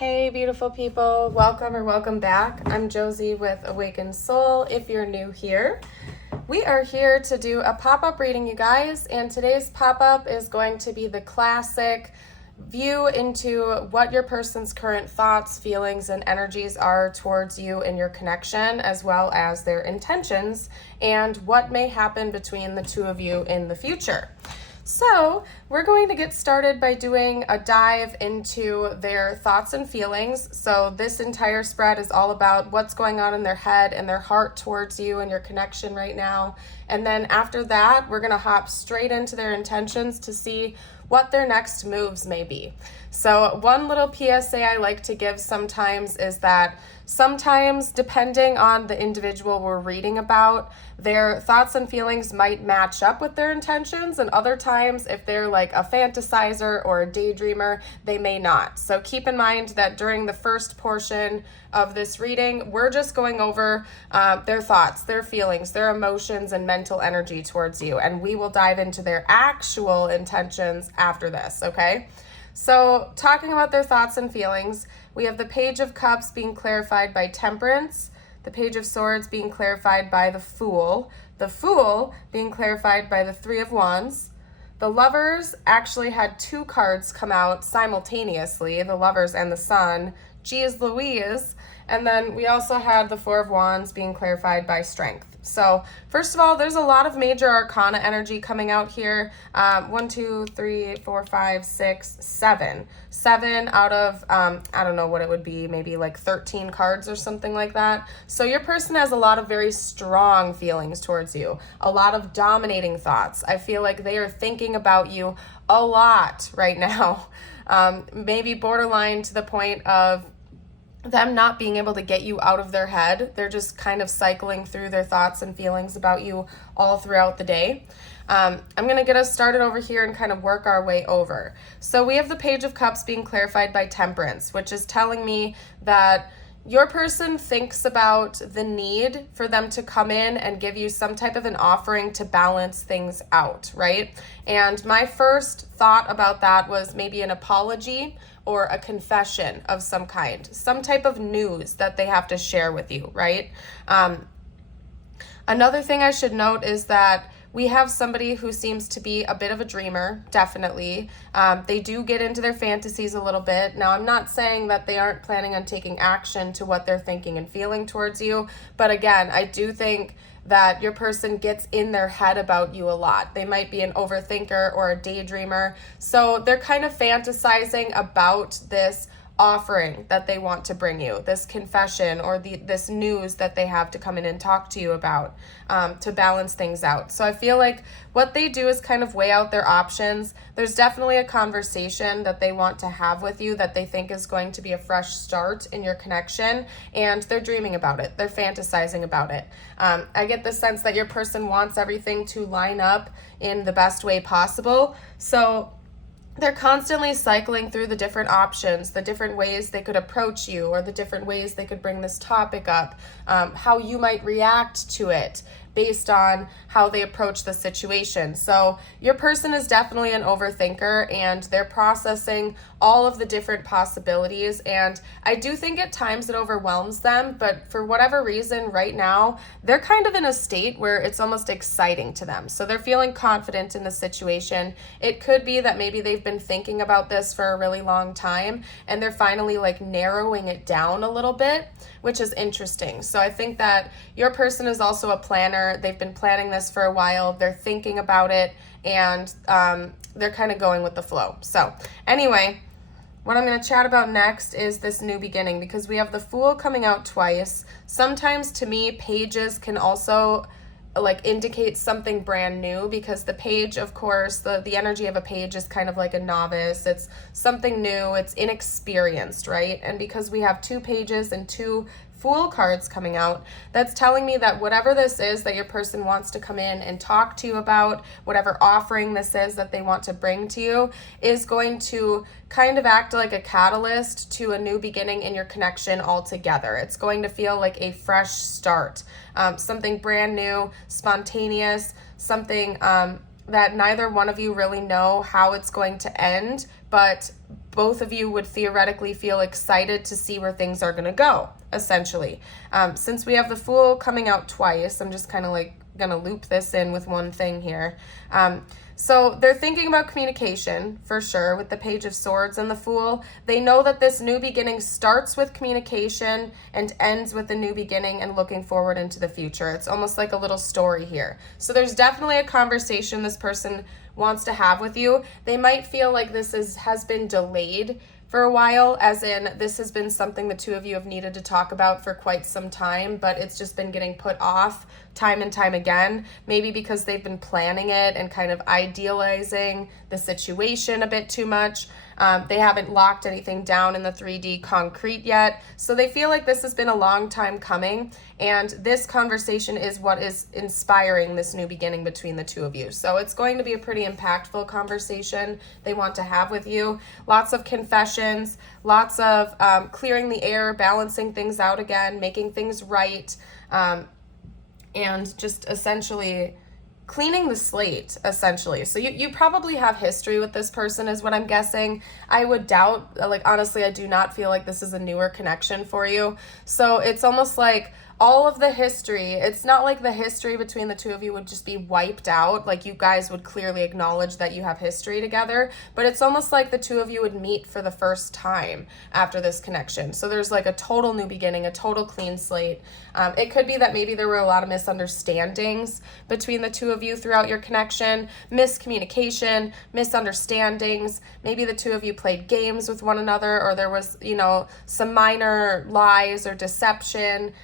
Hey beautiful people, welcome or welcome back. I'm Josie with Awakened Soul. If you're new here, we are here to do a pop-up reading, you guys, and today's pop-up is going to be the classic view into what your person's current thoughts, feelings, and energies are towards you and your connection, as well as their intentions and what may happen between the two of you in the future. So we're going to get started by doing a dive into their thoughts and feelings. So this entire spread is all about what's going on in their head and their heart towards you and your connection right now. And then after that, we're going to hop straight into their intentions to see what their next moves may be. So one little PSA I like to give sometimes is that sometimes, depending on the individual we're reading about, their thoughts and feelings might match up with their intentions, and other times, if they're like a fantasizer or a daydreamer, they may not. So keep in mind that during the first portion of this reading, we're just going over their thoughts, their feelings, their emotions, and mental energy towards you, and we will dive into their actual intentions after this, okay? So talking about their thoughts and feelings, we have the Page of Cups being clarified by Temperance, the Page of Swords being clarified by the Fool being clarified by the Three of Wands. The Lovers actually had two cards come out simultaneously, the Lovers and the Sun. Geez Louise. And then we also had the Four of Wands being clarified by Strength. So first of all, there's a lot of major arcana energy coming out here. 1, 2, 3, 4, 5, 6, 7. 7 out of, I don't know what it would be, maybe like 13 cards or something like that. So your person has a lot of very strong feelings towards you, a lot of dominating thoughts. I feel like they are thinking about you a lot right now. Maybe borderline to the point of them not being able to get you out of their head. They're just kind of cycling through their thoughts and feelings about you all throughout the day. I'm going to get us started over here and kind of work our way over. So we have the Page of Cups being clarified by Temperance, which is telling me that your person thinks about the need for them to come in and give you some type of an offering to balance things out, right? And my first thought about that was maybe an apology or a confession of some kind, some type of news that they have to share with you, right? Another thing I should note is that we have somebody who seems to be a bit of a dreamer, definitely. They do get into their fantasies a little bit. Now, I'm not saying that they aren't planning on taking action to what they're thinking and feeling towards you, but again, I do think that your person gets in their head about you a lot. They might be an overthinker or a daydreamer, so they're kind of fantasizing about this offering that they want to bring you, this confession or this news that they have to come in and talk to you about to balance things out. So I feel like what they do is kind of weigh out their options. There's definitely a conversation that they want to have with you that they think is going to be a fresh start in your connection, and they're dreaming about it. They're fantasizing about it. I get the sense that your person wants everything to line up in the best way possible. So they're constantly cycling through the different options, the different ways they could approach you, or the different ways they could bring this topic up, how you might react to it based on how they approach the situation. So your person is definitely an overthinker, and they're processing all of the different possibilities. And I do think at times it overwhelms them, but for whatever reason right now, they're kind of in a state where it's almost exciting to them. So they're feeling confident in the situation. It could be that maybe they've been thinking about this for a really long time, and they're finally like narrowing it down a little bit, which is interesting. So I think that your person is also a planner. They've been planning this for a while. They're thinking about it, and they're kind of going with the flow. So anyway, what I'm going to chat about next is this new beginning, because we have the Fool coming out twice. Sometimes to me, pages can also like indicate something brand new, because the page, of course, the energy of a page is kind of like a novice. It's something new. It's inexperienced, right? And because we have two pages and two Fool cards coming out, that's telling me that whatever this is that your person wants to come in and talk to you about, whatever offering this is that they want to bring to you, is going to kind of act like a catalyst to a new beginning in your connection altogether. It's going to feel like a fresh start, something brand new, spontaneous, something that neither one of you really know how it's going to end, but both of you would theoretically feel excited to see where things are going to go, essentially. Since we have the Fool coming out twice, I'm just kind of like going to loop this in with one thing here. So they're thinking about communication for sure with the Page of Swords and the Fool. They know that this new beginning starts with communication and ends with a new beginning and looking forward into the future. It's almost like a little story here. So there's definitely a conversation this person wants to have with you. They might feel like this has been delayed for a while, as in this has been something the two of you have needed to talk about for quite some time, but it's just been getting put off time and time again, maybe because they've been planning it and kind of idealizing the situation a bit too much. They haven't locked anything down in the 3D concrete yet, so they feel like this has been a long time coming, and this conversation is what is inspiring this new beginning between the two of you. So it's going to be a pretty impactful conversation they want to have with you. Lots of confessions, lots of clearing the air, balancing things out again, making things right, and just essentially cleaning the slate, essentially. So you probably have history with this person is what I'm guessing. I would doubt, like, honestly, I do not feel like this is a newer connection for you. So it's almost like all of the history, it's not like the history between the two of you would just be wiped out, like you guys would clearly acknowledge that you have history together, but it's almost like the two of you would meet for the first time after this connection. So there's like a total new beginning, a total clean slate. It could be that maybe there were a lot of misunderstandings between the two of you throughout your connection, miscommunication, misunderstandings. Maybe the two of you played games with one another, or there was, some minor lies or deception,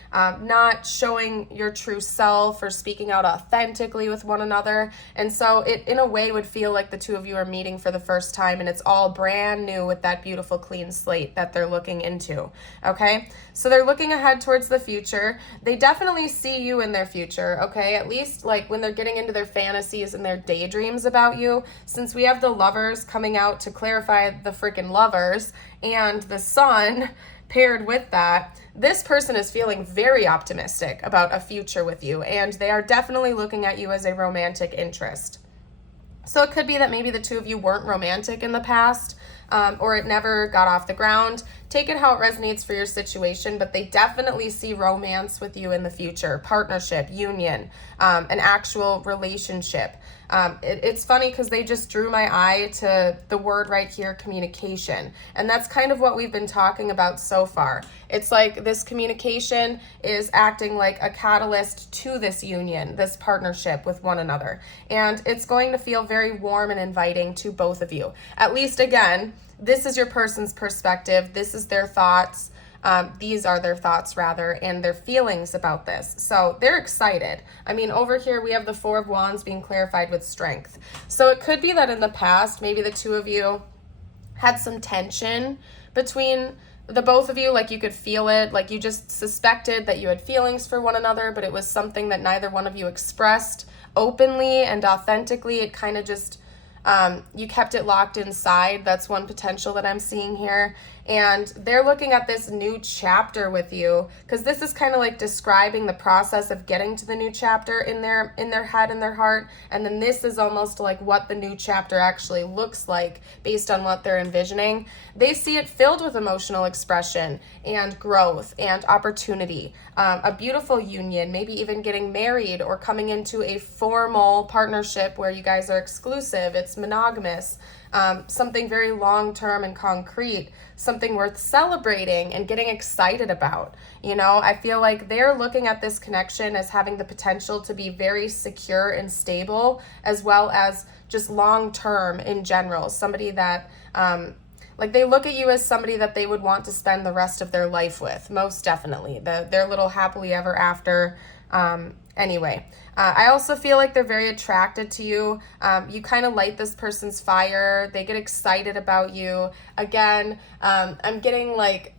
not showing your true self or speaking out authentically with one another. And so it, in a way, would feel like the two of you are meeting for the first time, and it's all brand new with that beautiful clean slate that they're looking into. Okay, so they're looking ahead towards the future. They definitely see you in their future, okay? At least like when they're getting into their fantasies and their daydreams about you. Since we have the Lovers coming out to clarify the freaking Lovers and the Sun paired with that, this person is feeling very optimistic about a future with you, and they are definitely looking at you as a romantic interest. So it could be that maybe the two of you weren't romantic in the past, or it never got off the ground. Take it how it resonates for your situation, but they definitely see romance with you in the future, partnership, union, an actual relationship. It's funny because they just drew my eye to the word right here, communication. And that's kind of what we've been talking about so far. It's like this communication is acting like a catalyst to this union, this partnership with one another. And it's going to feel very warm and inviting to both of you. At least, again, this is your person's perspective. This is their thoughts. These are their thoughts, rather, and their feelings about this. So they're excited. I mean, over here we have the Four of Wands being clarified with strength. So it could be that in the past, maybe the two of you had some tension between the both of you, like you could feel it, like you just suspected that you had feelings for one another, but it was something that neither one of you expressed openly and authentically. It kind of just, you kept it locked inside. That's one potential that I'm seeing here. And they're looking at this new chapter with you, because this is kind of like describing the process of getting to the new chapter in their head and their heart. And then this is almost like what the new chapter actually looks like based on what they're envisioning. They see it filled with emotional expression and growth and opportunity, a beautiful union, maybe even getting married or coming into a formal partnership where you guys are exclusive. It's monogamous. Something very long-term and concrete, something worth celebrating and getting excited about. I feel like they're looking at this connection as having the potential to be very secure and stable, as well as just long-term in general. Somebody that, like, they look at you as somebody that they would want to spend the rest of their life with, most definitely. Their little happily ever after. Anyway, I also feel like they're very attracted to you. You kind of light this person's fire. They get excited about you. Again, I'm getting like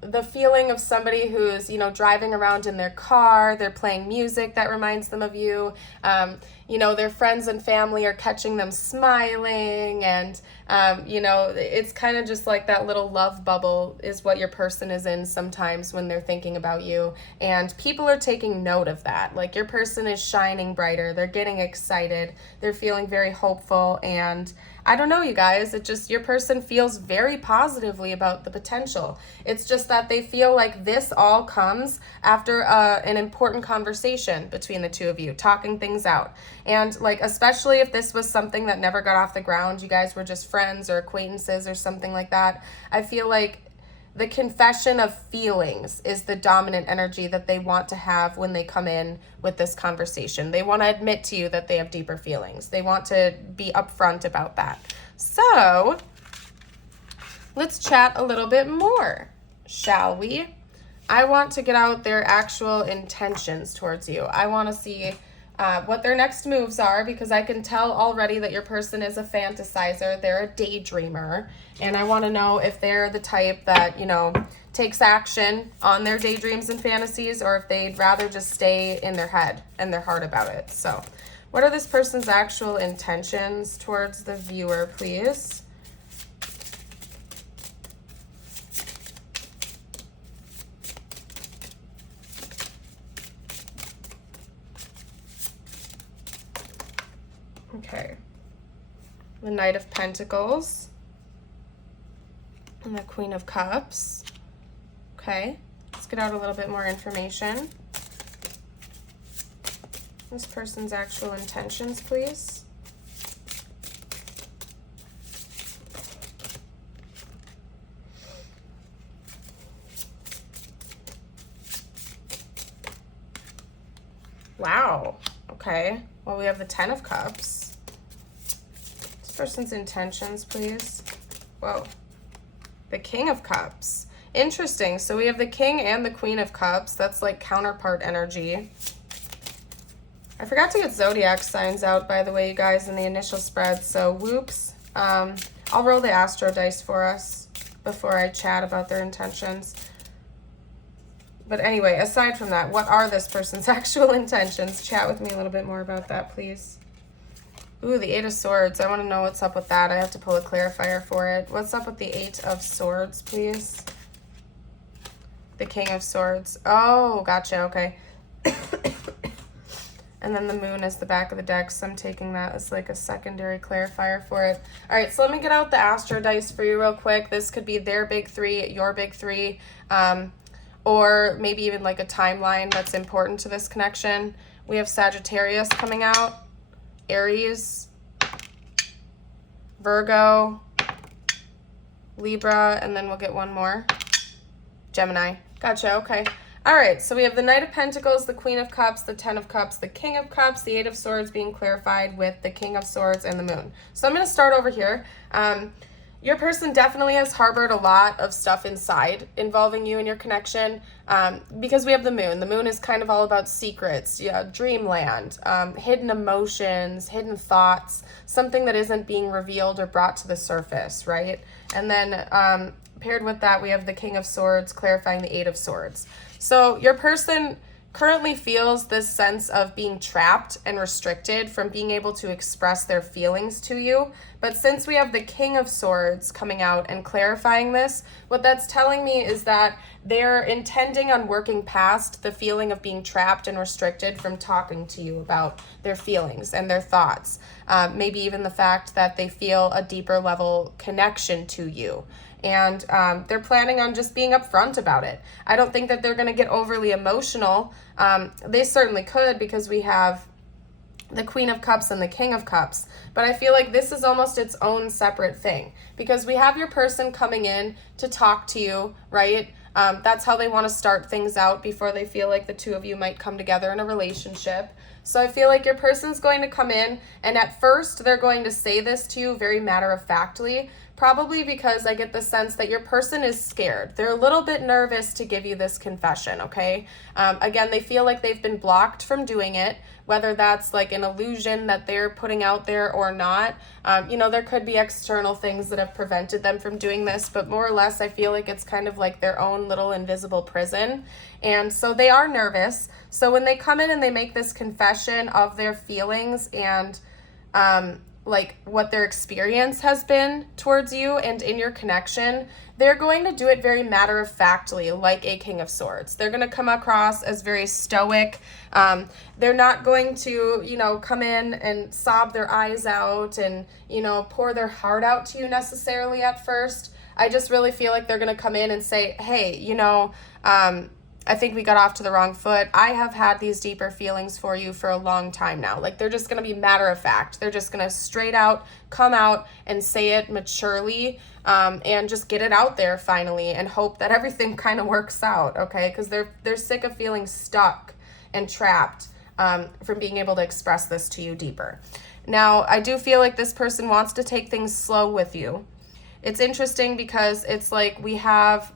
the feeling of somebody who's, driving around in their car. They're playing music that reminds them of you. Their friends and family are catching them smiling, and, it's kind of just like that little love bubble is what your person is in sometimes when they're thinking about you. And people are taking note of that. Like, your person is shining brighter. They're getting excited. They're feeling very hopeful, and I don't know, you guys. It just, your person feels very positively about the potential. It's just that they feel like this all comes after an important conversation between the two of you, talking things out. And like, especially if this was something that never got off the ground, you guys were just friends or acquaintances or something like that, I feel like the confession of feelings is the dominant energy that they want to have when they come in with this conversation. They want to admit to you that they have deeper feelings. They want to be upfront about that. So let's chat a little bit more, shall we? I want to get out their actual intentions towards you. I want to see what their next moves are, because I can tell already that your person is a fantasizer. They're a daydreamer. And I want to know if they're the type that, you know, takes action on their daydreams and fantasies, or if they'd rather just stay in their head and their heart about it. So what are this person's actual intentions towards the viewer, please? Okay, the Knight of Pentacles and the Queen of Cups. Okay, let's get out a little bit more information. This person's actual intentions, please. Wow, okay, well, we have the Ten of Cups. Person's intentions, please. Whoa. The King of Cups. Interesting. So we have the King and the Queen of Cups. That's like counterpart energy. I forgot to get zodiac signs out, by the way, you guys, in the initial spread. So whoops. I'll roll the astro dice for us before I chat about their intentions. But anyway, aside from that, what are this person's actual intentions? Chat with me a little bit more about that, please. Ooh, the Eight of Swords. I want to know what's up with that. I have to pull a clarifier for it. What's up with the Eight of Swords, please? The King of Swords. Oh, gotcha. Okay. And then the Moon is the back of the deck, so I'm taking that as like a secondary clarifier for it. All right, so let me get out the astro dice for you real quick. This could be their big three, your big three, or maybe even like a timeline that's important to this connection. We have Sagittarius coming out. Aries, Virgo, Libra, and then we'll get one more. Gemini. Gotcha, okay. All right, so we have the Knight of Pentacles, the Queen of Cups, the Ten of Cups, the King of Cups, the Eight of Swords being clarified with the King of Swords and the Moon. So I'm going to start over here. Your person definitely has harbored a lot of stuff inside involving you and your connection, because we have the Moon. The Moon is kind of all about secrets, dreamland, hidden emotions, hidden thoughts, something that isn't being revealed or brought to the surface, right? And then paired with that, we have the King of Swords clarifying the Eight of Swords. So your person currently feels this sense of being trapped and restricted from being able to express their feelings to you. But since we have the King of Swords coming out and clarifying this, what that's telling me is that they're intending on working past the feeling of being trapped and restricted from talking to you about their feelings and their thoughts. Maybe even the fact that they feel a deeper level connection to you. And they're planning on just being upfront about it. I don't think that they're going to get overly emotional. They certainly could, because we have the Queen of Cups and the King of Cups. But I feel like this is almost its own separate thing, because we have your person coming in to talk to you, right? That's how they want to start things out before they feel like the two of you might come together in a relationship. So I feel like your person's going to come in, and at first they're going to say this to you very matter-of-factly, probably because I get the sense that your person is scared. They're a little bit nervous to give you this confession, okay? Again, they feel like they've been blocked from doing it, whether that's like an illusion that they're putting out there or not. There could be external things that have prevented them from doing this, but more or less I feel like it's kind of like their own little invisible prison. And so they are nervous. So when they come in and they make this confession of their feelings and like what their experience has been towards you and in your connection, they're going to do it very matter-of-factly, like a King of Swords. They're going to come across as very stoic. They're not going to, you know, come in and sob their eyes out and, you know, pour their heart out to you necessarily at first. I just really feel like they're going to come in and say, hey, you know, I think we got off to the wrong foot. I have had these deeper feelings for you for a long time now. Like, they're just going to be matter of fact. They're just going to straight out come out and say it maturely, and just get it out there finally and hope that everything kind of works out, okay? Because they're sick of feeling stuck and trapped from being able to express this to you deeper. Now, I do feel like this person wants to take things slow with you. It's interesting because it's like we have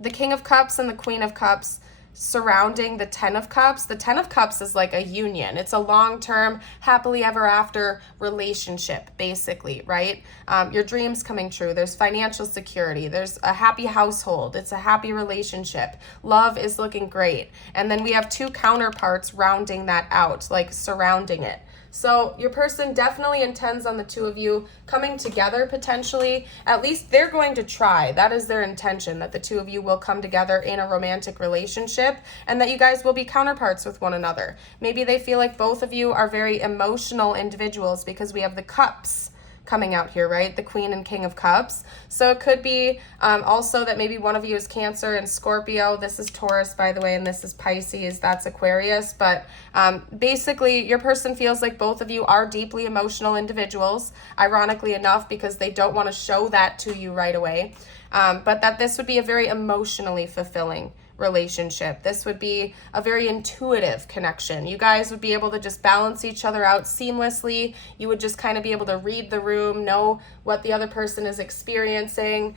the King of Cups and the Queen of Cups surrounding the Ten of Cups. The Ten of Cups is like a union. It's a long-term, happily ever after relationship, basically, right? Your dreams coming true. There's financial security. There's a happy household. It's a happy relationship. Love is looking great. And then we have two counterparts rounding that out, like surrounding it. So your person definitely intends on the two of you coming together potentially. At least they're going to try. That is their intention, that the two of you will come together in a romantic relationship and that you guys will be counterparts with one another. Maybe they feel like both of you are very emotional individuals because we have the cups coming out here, right? The Queen and King of Cups. So it could be also that maybe one of you is Cancer and Scorpio. This is Taurus, by the way, and this is Pisces. That's Aquarius. But basically, your person feels like both of you are deeply emotional individuals, ironically enough, because they don't want to show that to you right away. But that this would be a very emotionally fulfilling relationship. This would be a very intuitive connection. You guys would be able to just balance each other out seamlessly. You would just kind of be able to read the room, know what the other person is experiencing.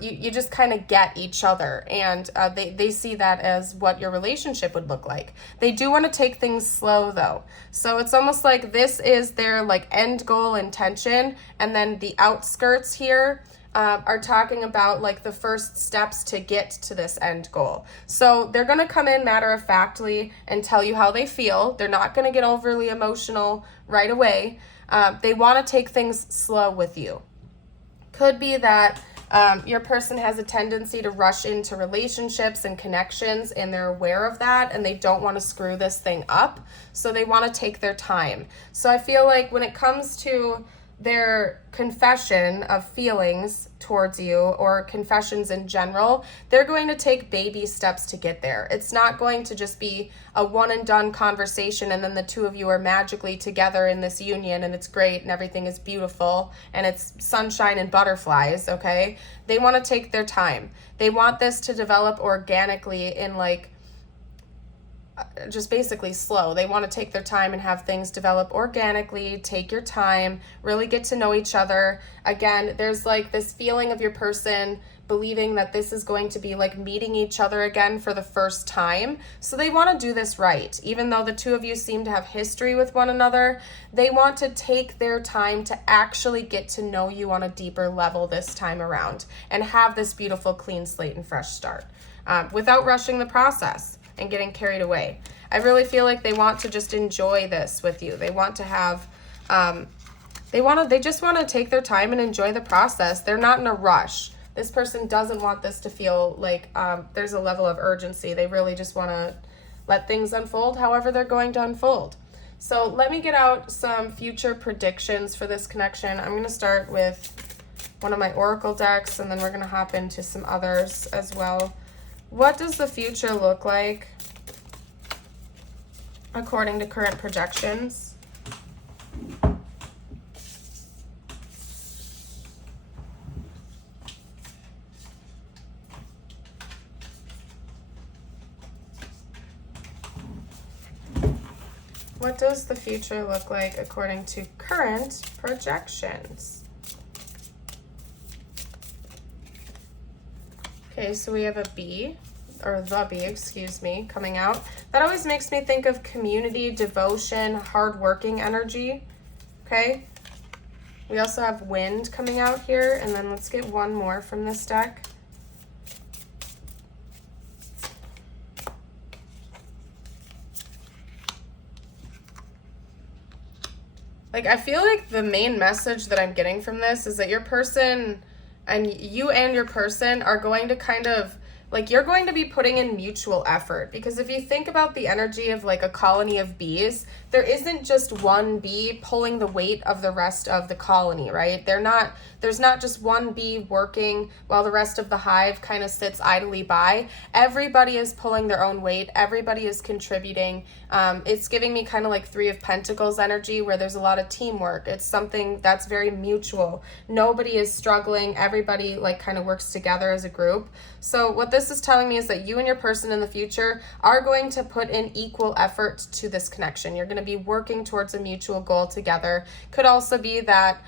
You just kind of get each other, and they see that as what your relationship would look like. They do want to take things slow though. So it's almost like this is their like end goal intention, and then the outskirts here are talking about like the first steps to get to this end goal. So they're going to come in matter-of-factly and tell you how they feel. They're not going to get overly emotional right away. They want to take things slow with you. Could be that your person has a tendency to rush into relationships and connections, and they're aware of that, and they don't want to screw this thing up. So they want to take their time. So I feel like when it comes to their confession of feelings towards you, or confessions in general, they're going to take baby steps to get there. It's not going to just be a one and done conversation and then the two of you are magically together in this union and it's great and everything is beautiful and it's sunshine and butterflies, okay? They want to take their time. They want this to develop organically in like just basically slow. They want to take their time and have things develop organically. Take your time, really get to know each other. Again, there's like this feeling of your person believing that this is going to be like meeting each other again for the first time. So they want to do this right. Even though the two of you seem to have history with one another, they want to take their time to actually get to know you on a deeper level this time around and have this beautiful clean slate and fresh start without rushing the process and getting carried away. I really feel like they want to just enjoy this with you. They want to have, they just want to take their time and enjoy the process. They're not in a rush. This person doesn't want this to feel like there's a level of urgency. They really just want to let things unfold however they're going to unfold. So let me get out some future predictions for this connection. I'm going to start with one of my oracle decks, and then we're going to hop into some others as well. What does the future look like according to current projections? What does the future look like according to current projections? Okay, so we have a B, or the B, excuse me, coming out. That always makes me think of community, devotion, hardworking energy, okay? We also have wind coming out here, and then let's get one more from this deck. Like, I feel like the main message that I'm getting from this is that your person and your person are going to kind of, like, you're going to be putting in mutual effort, because if you think about the energy of like a colony of bees, there isn't just one bee pulling the weight of the rest of the colony, right? There's not just one bee working while the rest of the hive kind of sits idly by. Everybody is pulling their own weight. Everybody is contributing. It's giving me kind of like Three of Pentacles energy, where there's a lot of teamwork. It's something that's very mutual. Nobody is struggling. Everybody like kind of works together as a group. So what this is telling me is that you and your person in the future are going to put in equal effort to this connection. You're going to be working towards a mutual goal together. Could also be that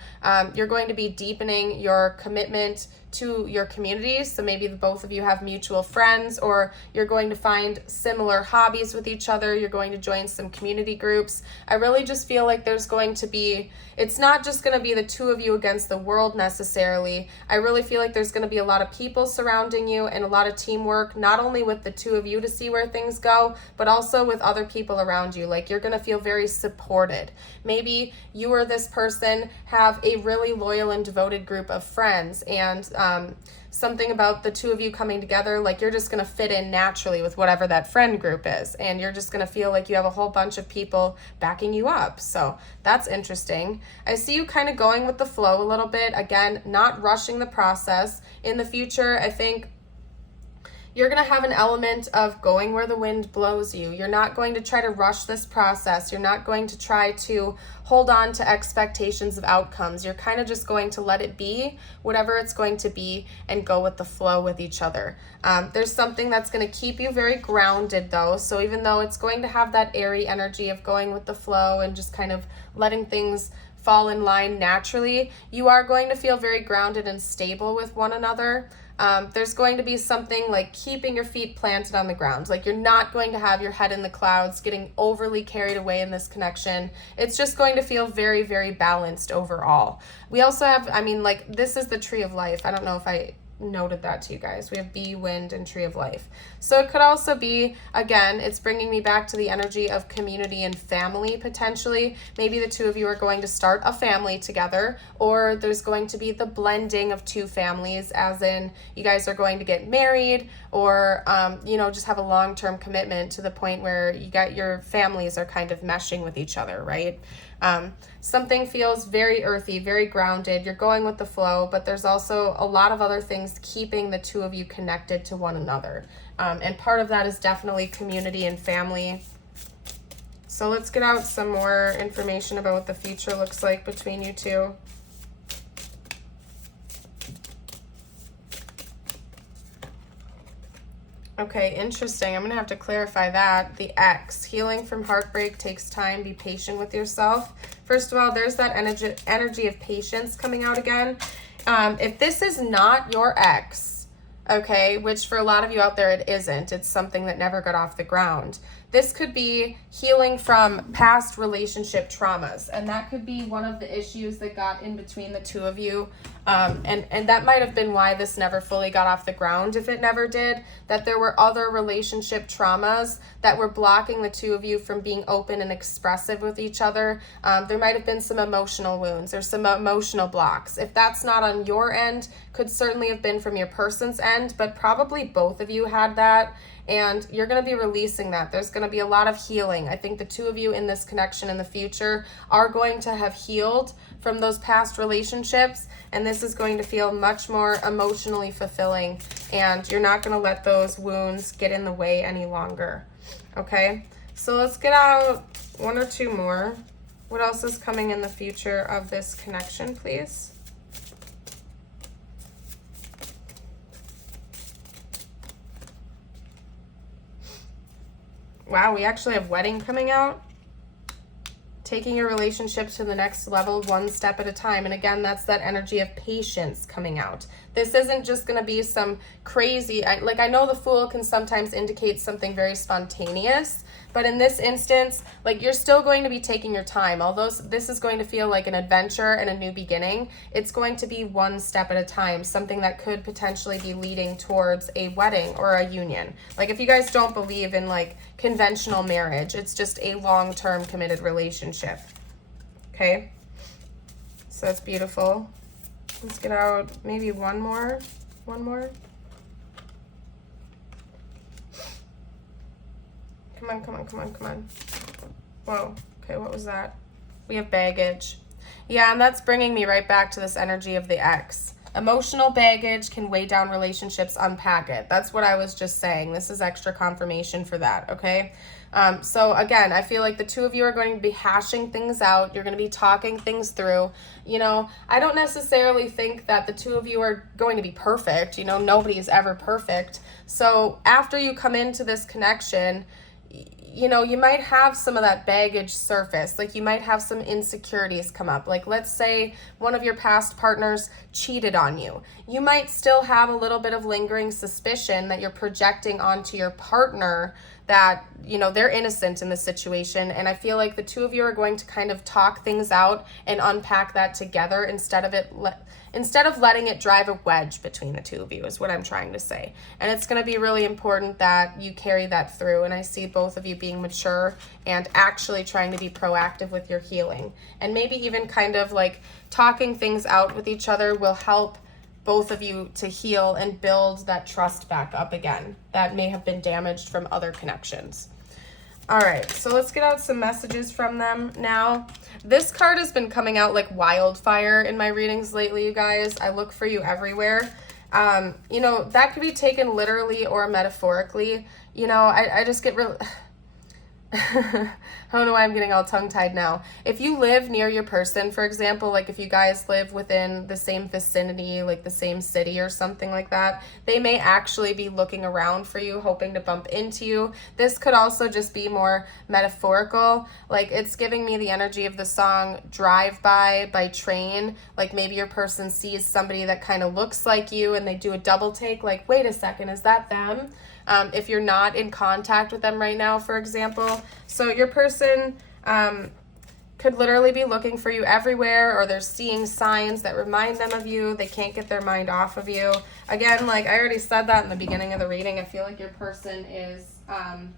you're going to be deepening your commitment to your communities. So maybe both of you have mutual friends, or you're going to find similar hobbies with each other. You're going to join some community groups. I really just feel like there's going to be, it's not just going to be the two of you against the world necessarily. I really feel like there's going to be a lot of people surrounding you and a lot of teamwork, not only with the two of you to see where things go, but also with other people around you. Like, you're going to feel very supported. Maybe you or this person have a really loyal and devoted group of friends, and something about the two of you coming together, like you're just going to fit in naturally with whatever that friend group is, and you're just going to feel like you have a whole bunch of people backing you up. So that's interesting. I see you kind of going with the flow a little bit. Again, not rushing the process. In the future, I think you're going to have an element of going where the wind blows you. You're not going to try to rush this process. You're not going to try to hold on to expectations of outcomes. You're kind of just going to let it be whatever it's going to be and go with the flow with each other. There's something that's going to keep you very grounded though. So even though it's going to have that airy energy of going with the flow and just kind of letting things fall in line naturally, you are going to feel very grounded and stable with one another. There's going to be something like keeping your feet planted on the ground. Like, you're not going to have your head in the clouds, getting overly carried away in this connection. It's just going to feel very, very balanced overall. We also have, I mean, like, this is the Tree of Life. I don't know if I noted that to you guys. We have bee, wind, and Tree of Life. So it could also be, again, it's bringing me back to the energy of community and family potentially. Maybe the two of you are going to start a family together, or there's going to be the blending of two families, as in you guys are going to get married, or just have a long-term commitment to the point where you got your families are kind of meshing with each other, right? Something feels very earthy, very grounded. You're going with the flow, but there's also a lot of other things keeping the two of you connected to one another. And part of that is definitely community and family. So let's get out some more information about what the future looks like between you two. Okay, interesting. I'm going to have to clarify that. The X, healing from heartbreak takes time. Be patient with yourself. First of all, there's that energy of patience coming out again. If this is not your ex, okay, which for a lot of you out there it isn't, it's something that never got off the ground. This could be healing from past relationship traumas, and that could be one of the issues that got in between the two of you. And that might have been why this never fully got off the ground, if it never did, that there were other relationship traumas that were blocking the two of you from being open and expressive with each other. There might have been some emotional wounds or some emotional blocks. If that's not on your end, could certainly have been from your person's end, but probably both of you had that. And you're going to be releasing that. There's going to be a lot of healing. I think the two of you in this connection in the future are going to have healed from those past relationships, and this is going to feel much more emotionally fulfilling, and you're not going to let those wounds get in the way any longer. Okay, so let's get out one or two more. What else is coming in the future of this connection, please? Wow, we actually have wedding coming out. Taking your relationship to the next level one step at a time. And again, that's that energy of patience coming out. This isn't just going to be some crazy, I know the Fool can sometimes indicate something very spontaneous, but in this instance, like, you're still going to be taking your time. Although this is going to feel like an adventure and a new beginning, it's going to be one step at a time, something that could potentially be leading towards a wedding or a union. Like, if you guys don't believe in like conventional marriage, it's just a long-term committed relationship. Okay? So that's beautiful. Let's get out maybe one more. One more. Come on, come on, come on, come on. Whoa. Okay, what was that? We have baggage. Yeah, and that's bringing me right back to this energy of the ex. Emotional baggage can weigh down relationships, unpack it. That's what I was just saying. This is extra confirmation for that, okay? So again, I feel like the two of you are going to be hashing things out. You're going to be talking things through. You know, I don't necessarily think that the two of you are going to be perfect. You know, nobody is ever perfect. So after you come into this connection, you know, you might have some of that baggage surface. Like you might have some insecurities come up. Like let's say one of your past partners cheated on you. You might still have a little bit of lingering suspicion that you're projecting onto your partner that, you know, they're innocent in the situation. And I feel like the two of you are going to kind of talk things out and unpack that together instead of letting it drive a wedge between the two of you is what I'm trying to say. And it's going to be really important that you carry that through. And I see both of you being mature and actually trying to be proactive with your healing. And maybe even kind of like talking things out with each other will help both of you to heal and build that trust back up again that may have been damaged from other connections. All right, so let's get out some messages from them now. This card has been coming out like wildfire in my readings lately, you guys. I look for you everywhere. You know, that could be taken literally or metaphorically. You know, I just get real... I don't know why I'm getting all tongue-tied now. If you live near your person, for example, like if you guys live within the same vicinity, like the same city or something like that, they may actually be looking around for you, hoping to bump into you. This could also just be more metaphorical. Like it's giving me the energy of the song Drive by Train. Like maybe your person sees somebody that kind of looks like you and they do a double take, like, wait a second, is that them? If you're not in contact with them right now, for example. So your person could literally be looking for you everywhere, or they're seeing signs that remind them of you. They can't get their mind off of you. Again, like I already said that in the beginning of the reading, I feel like your person is an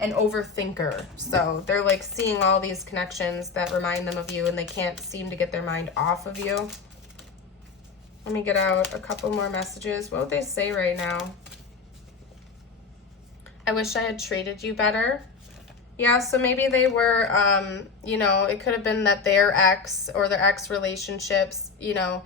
overthinker. So they're like seeing all these connections that remind them of you, and they can't seem to get their mind off of you. Let me get out a couple more messages. What would they say right now? I wish I had treated you better. Yeah, so maybe they were, you know, it could have been that their ex or their ex relationships, you know,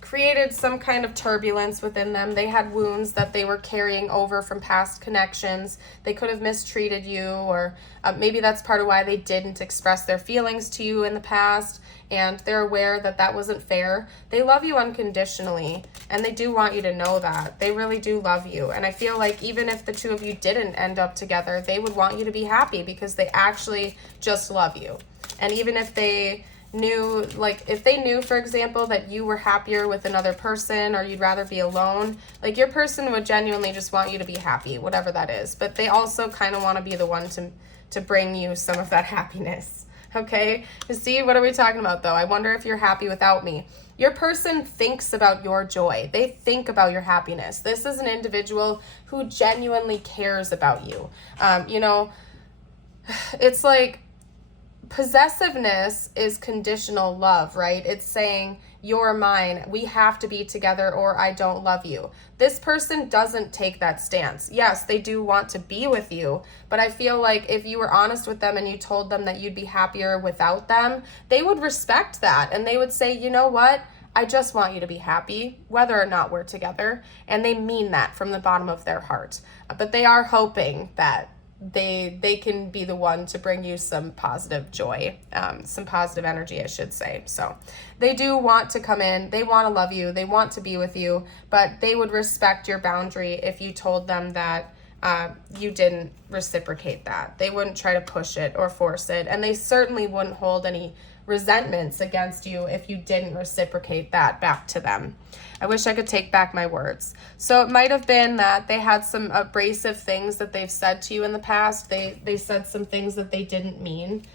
created some kind of turbulence within them. They had wounds that they were carrying over from past connections. They could have mistreated you, or maybe that's part of why they didn't express their feelings to you in the past, and they're aware that that wasn't fair. They love you unconditionally, and they do want you to know that. They really do love you, and I feel like even if the two of you didn't end up together, they would want you to be happy because they actually just love you. And even if they knew, like if they knew, for example, that you were happier with another person or you'd rather be alone, like your person would genuinely just want you to be happy, whatever that is. But they also kind of want to be the one to bring you some of that happiness. Okay, see, what are we talking about though? I wonder if you're happy without me. Your person thinks about your joy. They think about your happiness. This is an individual who genuinely cares about you. You know, it's like possessiveness is conditional love, right? It's saying, you're mine, we have to be together, or I don't love you. This person doesn't take that stance. Yes, they do want to be with you, but I feel like if you were honest with them and you told them that you'd be happier without them, they would respect that, and they would say, you know what? I just want you to be happy, whether or not we're together. And they mean that from the bottom of their heart. But they are hoping that they can be the one to bring you some positive joy, some positive energy, I should say. So they do want to come in, they want to love you, they want to be with you, but they would respect your boundary if you told them that you didn't reciprocate that. They wouldn't try to push it or force it, and they certainly wouldn't hold any resentments against you if you didn't reciprocate that back to them. I wish I could take back my words. So it might have been that they had some abrasive things that they've said to you in the past. They said some things that they didn't mean.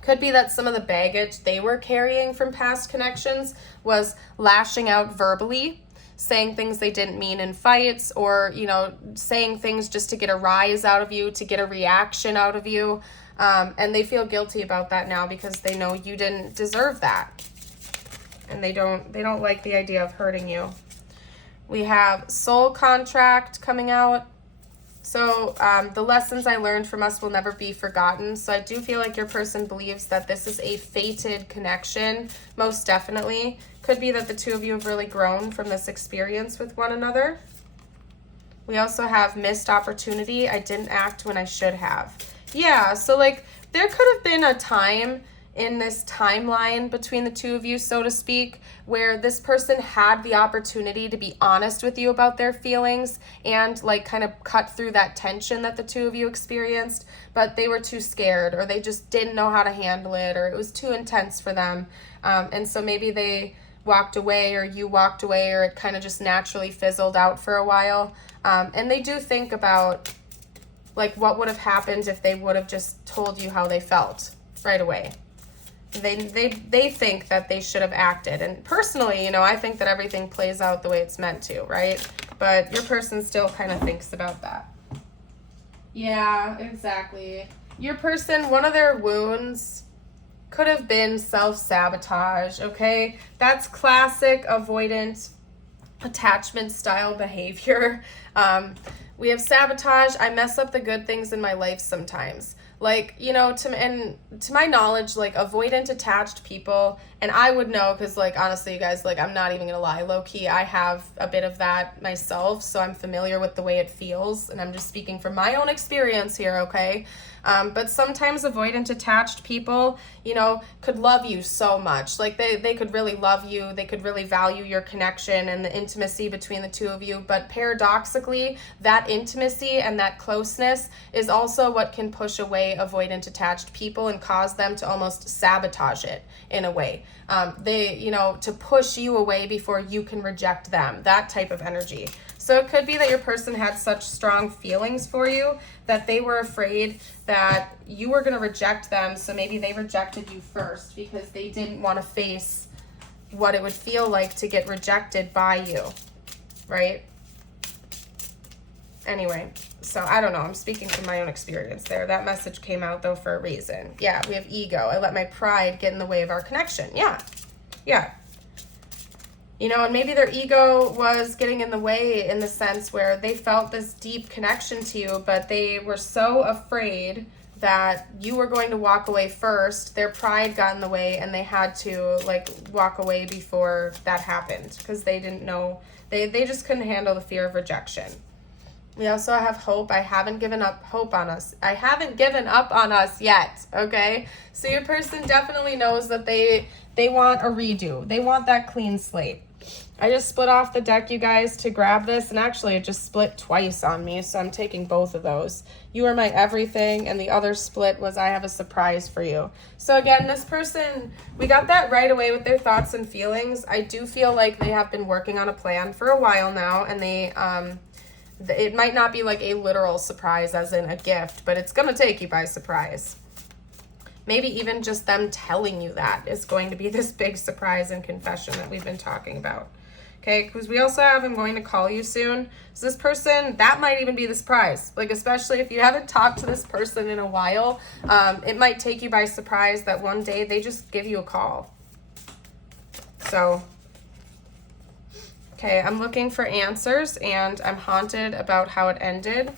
Could be that some of the baggage they were carrying from past connections was lashing out verbally, saying things they didn't mean in fights, or, you know, saying things just to get a rise out of you, to get a reaction out of you. And they feel guilty about that now because they know you didn't deserve that. And they don't like the idea of hurting you. We have soul contract coming out. So the lessons I learned from us will never be forgotten. So I do feel like your person believes that this is a fated connection, most definitely. Could be that the two of you have really grown from this experience with one another. We also have missed opportunity. I didn't act when I should have. Yeah, so like there could have been a time in this timeline between the two of you, so to speak, where this person had the opportunity to be honest with you about their feelings and like kind of cut through that tension that the two of you experienced, but they were too scared, or they just didn't know how to handle it, or it was too intense for them. And so maybe they walked away, or you walked away, or it kind of just naturally fizzled out for a while. And they do think about like what would have happened if they would have just told you how they felt right away. They think that they should have acted. And personally, you know, I think that everything plays out the way it's meant to, right? But your person still kind of thinks about that. Yeah, exactly. Your person, one of their wounds could have been self-sabotage, okay? That's classic avoidant attachment style behavior. We have sabotage. I mess up the good things in my life sometimes. Like, you know, to my knowledge, like avoidant attached people, and I would know because like honestly you guys, like I'm not even gonna lie, low-key I have a bit of that myself, so I'm familiar with the way it feels, and I'm just speaking from my own experience here, okay? But sometimes avoidant attached people, you know, could love you so much. Like they could really love you. They could really value your connection and the intimacy between the two of you. But paradoxically, that intimacy and that closeness is also what can push away avoidant attached people and cause them to almost sabotage it in a way. They, you know, to push you away before you can reject them, that type of energy. So it could be that your person had such strong feelings for you that they were afraid that you were going to reject them. So maybe they rejected you first because they didn't want to face what it would feel like to get rejected by you, right? Anyway, so I don't know. I'm speaking from my own experience there. That message came out though for a reason. Yeah, we have ego. I let my pride get in the way of our connection. Yeah. You know, and maybe their ego was getting in the way in the sense where they felt this deep connection to you, but they were so afraid that you were going to walk away first. Their pride got in the way and they had to like walk away before that happened because they didn't know, they just couldn't handle the fear of rejection. We also have hope. I haven't given up hope on us. I haven't given up on us yet, okay? So your person definitely knows that they want a redo. They want that clean slate. I just split off the deck, you guys, to grab this, and actually it just split twice on me, so I'm taking both of those. You are my everything, and the other split was I have a surprise for you. So again, this person, we got that right away with their thoughts and feelings. I do feel like they have been working on a plan for a while now, and they, it might not be like a literal surprise as in a gift, but it's going to take you by surprise. Maybe even just them telling you that is going to be this big surprise and confession that we've been talking about. Okay, because we also have I'm going to call you soon. So this person, that might even be the surprise. Like, especially if you haven't talked to this person in a while, it might take you by surprise that one day they just give you a call. So, okay, I'm looking for answers, and I'm haunted about how it ended.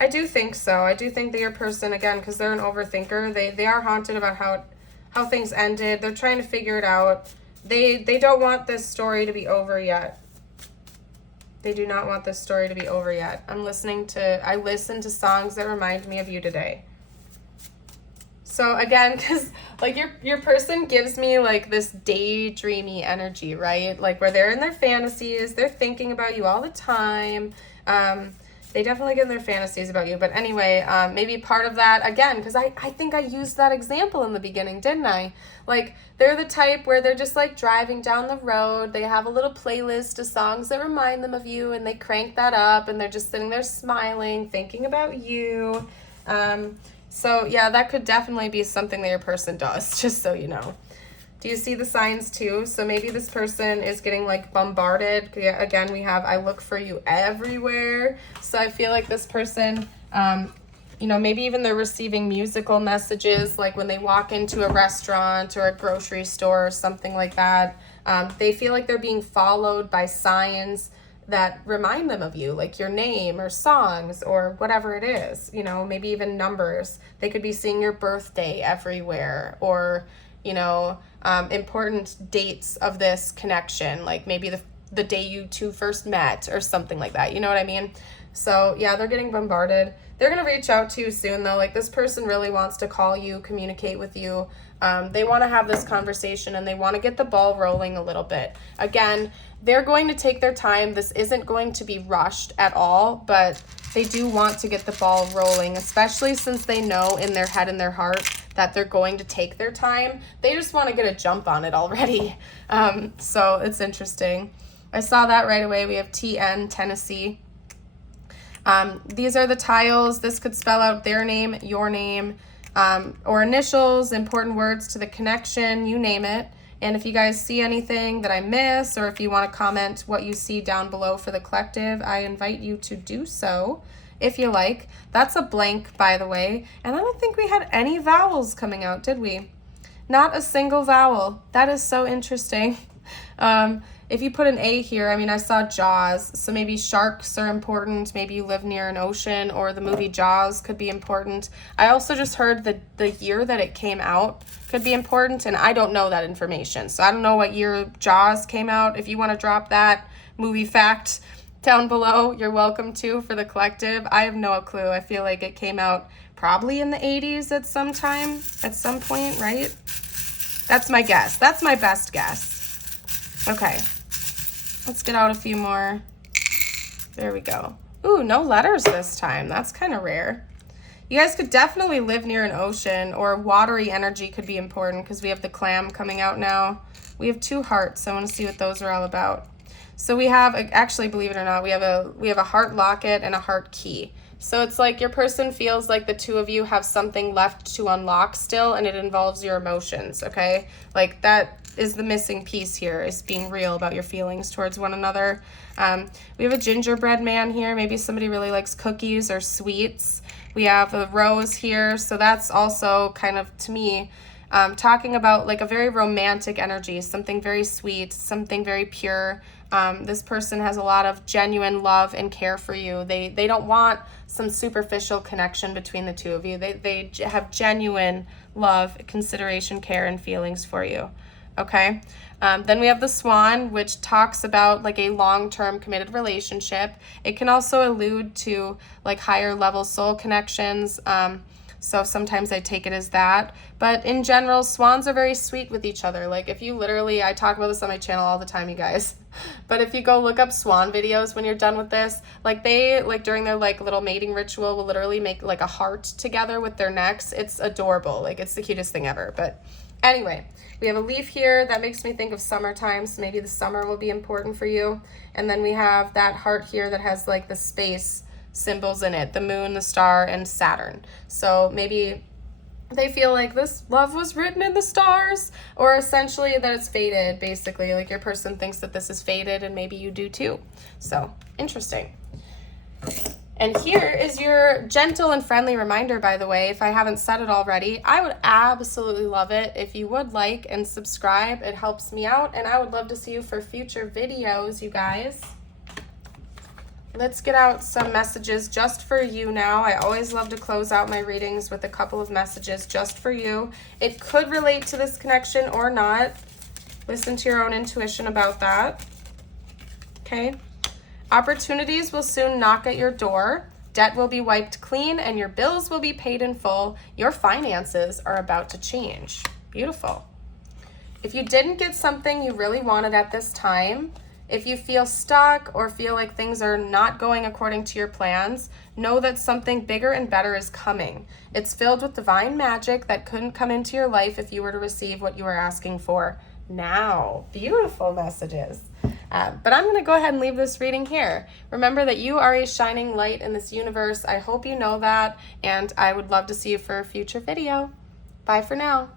I do think so. I do think that your person, again, because they're an overthinker, they are haunted about how things ended. They're trying to figure it out. They don't want this story to be over yet. They do not want this story to be over yet. I listen to songs that remind me of you today. So again, because like your person gives me like this daydreamy energy, right? Like where they're in their fantasies, they're thinking about you all the time. They definitely get in their fantasies about you. But anyway, maybe part of that, again, because I think I used that example in the beginning, didn't I? Like, they're the type where they're just, like, driving down the road. They have a little playlist of songs that remind them of you, and they crank that up, and they're just sitting there smiling, thinking about you. So, yeah, that could definitely be something that your person does, just so you know. Do you see the signs too? So maybe this person is getting like bombarded. Again, we have I look for you everywhere. So I feel like this person You know, maybe even they're receiving musical messages, like when they walk into a restaurant or a grocery store or something like that. They feel like they're being followed by signs that remind them of you, like your name or songs or whatever it is, you know, maybe even numbers. They could be seeing your birthday everywhere, or, you know, important dates of this connection, like maybe the day you two first met or something like that. You know what I mean? So yeah, they're getting bombarded. They're going to reach out to you soon though. Like this person really wants to call you, communicate with you. They want to have this conversation and they want to get the ball rolling a little bit. Again, they're going to take their time. This isn't going to be rushed at all, but they do want to get the ball rolling, especially since they know in their head and their heart that they're going to take their time. They just want to get a jump on it already. So it's interesting. I saw that right away. We have TN, Tennessee. These are the tiles. This could spell out their name, your name, or initials, important words to the connection, you name it. And if you guys see anything that I miss, or if you want to comment what you see down below for the collective, I invite you to do so if you like. That's a blank, by the way. And I don't think we had any vowels coming out, did we? Not a single vowel. That is so interesting. If you put an A here, I mean, I saw Jaws, so maybe sharks are important. Maybe you live near an ocean, or the movie Jaws could be important. I also just heard the year that it came out could be important, and I don't know that information. So I don't know what year Jaws came out. If you want to drop that movie fact down below, you're welcome to for the collective. I have no clue. I feel like it came out probably in the 80s at some time, at some point, right? That's my guess. That's my best guess. Okay. Let's get out a few more. There we go. Ooh, no letters this time. That's kind of rare. You guys could definitely live near an ocean, or watery energy could be important because we have the clam coming out now. We have 2 hearts. I want to see what those are all about. So we have, actually, believe it or not, we have a heart locket and a heart key. So it's like your person feels like the two of you have something left to unlock still, and it involves your emotions, okay? Like that is the missing piece here, is being real about your feelings towards one another. We have a gingerbread man here. Maybe somebody really likes cookies or sweets. We have a rose here. So that's also kind of, to me, talking about like a very romantic energy, something very sweet, something very pure. This person has a lot of genuine love and care for you. They don't want some superficial connection between the two of you. They have genuine love, consideration, care, and feelings for you. Okay. Then we have the swan, which talks about like a long-term committed relationship. It can also allude to like higher level soul connections. So sometimes I take it as that. But in general, swans are very sweet with each other. Like if you literally, I talk about this on my channel all the time, you guys. But if you go look up swan videos when you're done with this, like they, like during their like little mating ritual, will literally make like a heart together with their necks. It's adorable. Like it's the cutest thing ever. But anyway, we have a leaf here that makes me think of summertime. So maybe the summer will be important for you. And then we have that heart here that has like the space symbols in it, the moon, the star, and Saturn. So maybe they feel like this love was written in the stars, or essentially that it's fated, basically. Like your person thinks that this is fated, and maybe you do too. So interesting. And here is your gentle and friendly reminder, by the way. If I haven't said it already, I would absolutely love it if you would like and subscribe. It helps me out, and I would love to see you for future videos, you guys. Let's get out some messages just for you now. I always love to close out my readings with a couple of messages just for you. It could relate to this connection or not. Listen to your own intuition about that. Okay. Opportunities will soon knock at your door. Debt will be wiped clean and your bills will be paid in full. Your finances are about to change. Beautiful. If you didn't get something you really wanted at this time, if you feel stuck or feel like things are not going according to your plans, know that something bigger and better is coming. It's filled with divine magic that couldn't come into your life if you were to receive what you were asking for now. Beautiful messages. But I'm going to go ahead and leave this reading here. Remember that you are a shining light in this universe. I hope you know that, and I would love to see you for a future video. Bye for now.